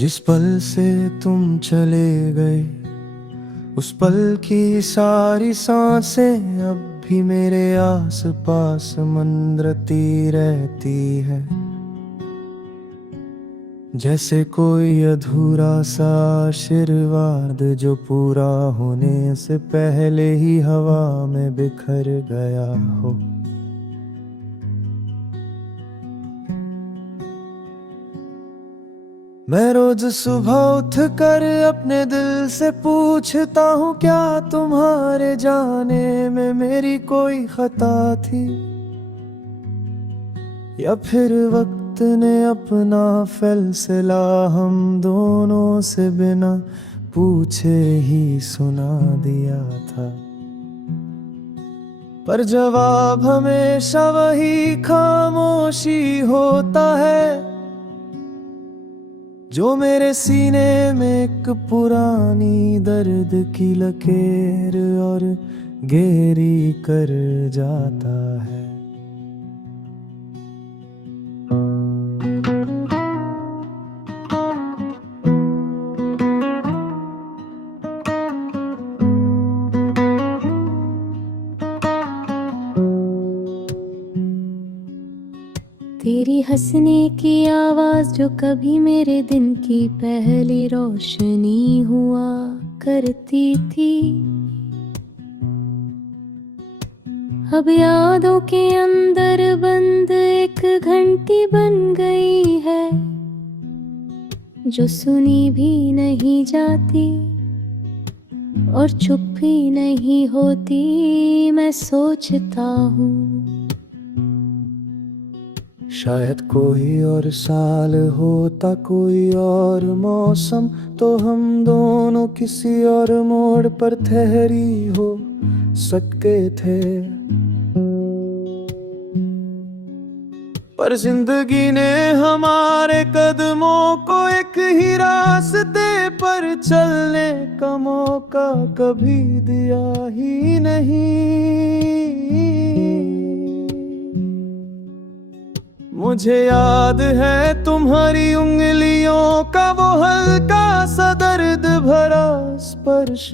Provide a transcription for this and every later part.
जिस पल से तुम चले गए उस पल की सारी सांसें अब भी मेरे आस पास मंडराती रहती है। जैसे कोई अधूरा सा आशीर्वाद जो पूरा होने से पहले ही हवा में बिखर गया हो। मैं रोज सुबह उठ कर अपने दिल से पूछता हूँ, क्या तुम्हारे जाने में मेरी कोई खता थी, या फिर वक्त ने अपना फैसला हम दोनों से बिना पूछे ही सुना दिया था। पर जवाब हमेशा वही खामोशी होता है, जो मेरे सीने में एक पुरानी दर्द की लकीर और गहरी कर जाता है। तेरी हंसने की आवाज जो कभी मेरे दिन की पहली रोशनी हुआ करती थी, अब यादों के अंदर बंद एक घंटी बन गई है, जो सुनी भी नहीं जाती और चुप भी नहीं होती। मैं सोचता हूँ शायद कोई और साल होता, कोई और मौसम, तो हम दोनों किसी और मोड़ पर ठहरी हो सकते थे। पर जिंदगी ने हमारे कदमों को एक ही रास्ते पर चलने का मौका कभी दिया ही नहीं। मुझे याद है तुम्हारी उंगलियों का वो हल्का सा दर्द भरा स्पर्श,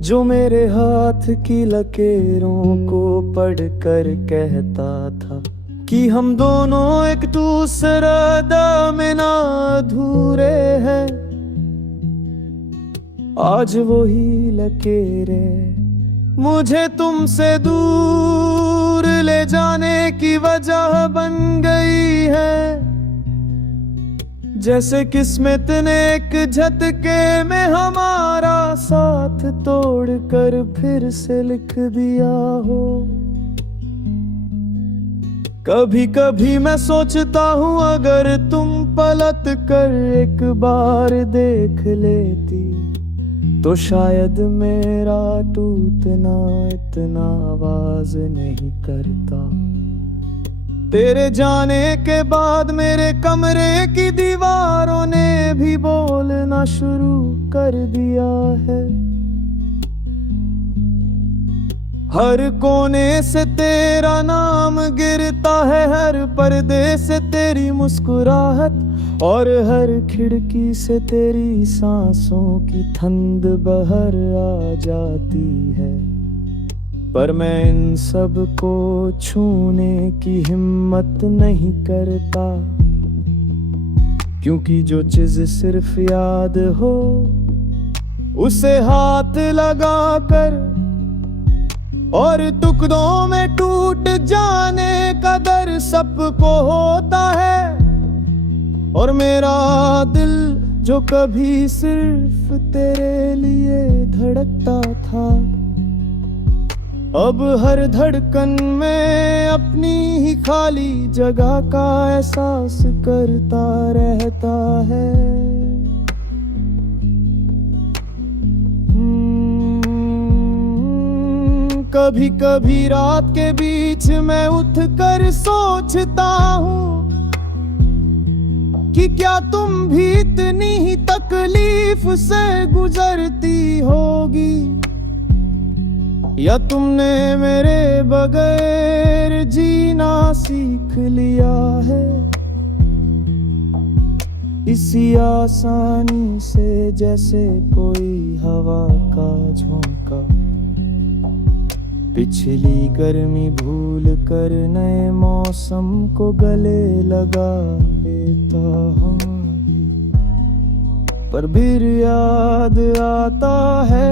जो मेरे हाथ की लकीरों को पढ़कर कहता था कि हम दोनों एक दूसरा दामना अधूरे हैं। आज वही लकीरें मुझे तुमसे दूर ले जाने की वजह बन गई है। जैसे किस्मत ने एक झटके में हमारा साथ तोड़कर फिर से लिख दिया हो। कभी कभी मैं सोचता हूँ, अगर तुम पलट कर एक बार देख लेती तो शायद मेरा टूटना इतना आवाज नहीं करता। तेरे जाने के बाद मेरे कमरे की दीवारों ने भी बोलना शुरू कर दिया है। हर कोने से तेरा नाम गिरता है, हर पर्दे से तेरी मुस्कुराहट, और हर खिड़की से तेरी सांसों की ठंड बाहर आ जाती है। पर मैं इन सब को छूने की हिम्मत नहीं करता, क्योंकि जो चीज सिर्फ याद हो उसे हाथ लगाकर और टुकड़ों में टूट जाने का डर सबको होता है। और मेरा दिल जो कभी सिर्फ तेरे लिए धड़कता था, अब हर धड़कन में अपनी ही खाली जगह का एहसास करता रहता है। कभी कभी रात के बीच मैं उठकर सोचता हूँ कि क्या तुम भी इतनी ही तकलीफ से गुजरती होगी, या तुमने मेरे बगैर जीना सीख लिया है। इसी आसानी से जैसे कोई हवा का झोंका। पिछली गर्मी भूल कर नए मौसम को गले लगा लेता हमारी। पर फिर याद आता है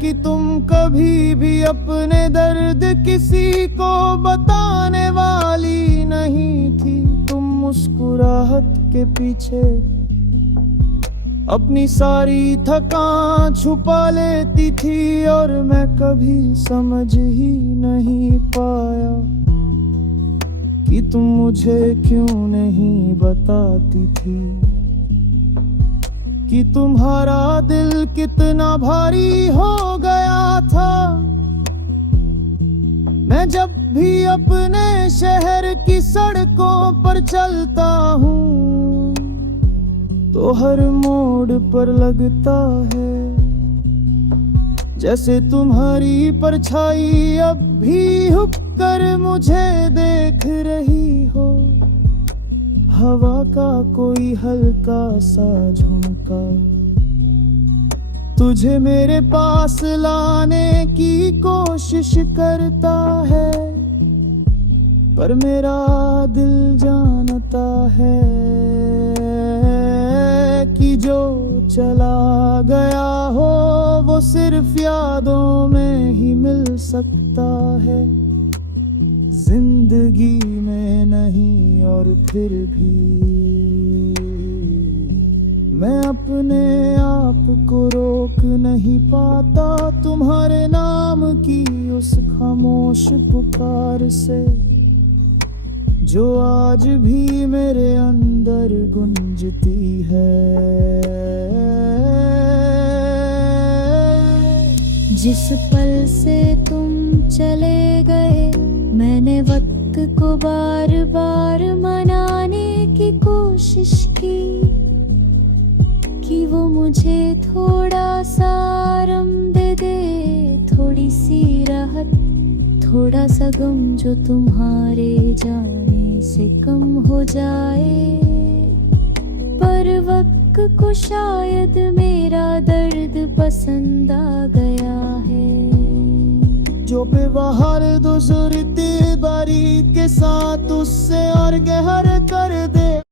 कि तुम कभी भी अपने दर्द किसी को बताने वाली नहीं थी। तुम मुस्कुराहट के पीछे अपनी सारी थकान छुपा लेती थी, और मैं कभी समझ ही नहीं पाया कि तुम मुझे क्यों नहीं बताती थी कि तुम्हारा दिल कितना भारी हो गया था। मैं जब भी अपने शहर की सड़कों पर चलता हूँ तो हर मोड़ पर लगता है जैसे तुम्हारी परछाई अब भी हुक कर मुझे देख रही हो। हवा का कोई हल्का सा झोंका तुझे मेरे पास लाने की कोशिश करता है, पर मेरा दिल जानता है कि जो चला गया हो वो सिर्फ यादों में ही मिल सकता है, जिंदगी में नहीं। और फिर भी मैं अपने आप को रोक नहीं पाता तुम्हारे नाम की उस खामोश पुकार से, जो आज भी मेरे अंदर गूंजती है। जिस पल से तुम चले गए मैंने वक्त को बार बार मनाने की कोशिश की कि वो मुझे थोड़ा सा आराम दे दे, थोड़ी सी राहत, थोड़ा सा गम जो तुम्हारे जाने से कम हो जाए। पर वक्त को शायद मेरा दर्द पसंद आ गया है, जो व्यवहार गुजरती बारी के साथ उससे और गहर कर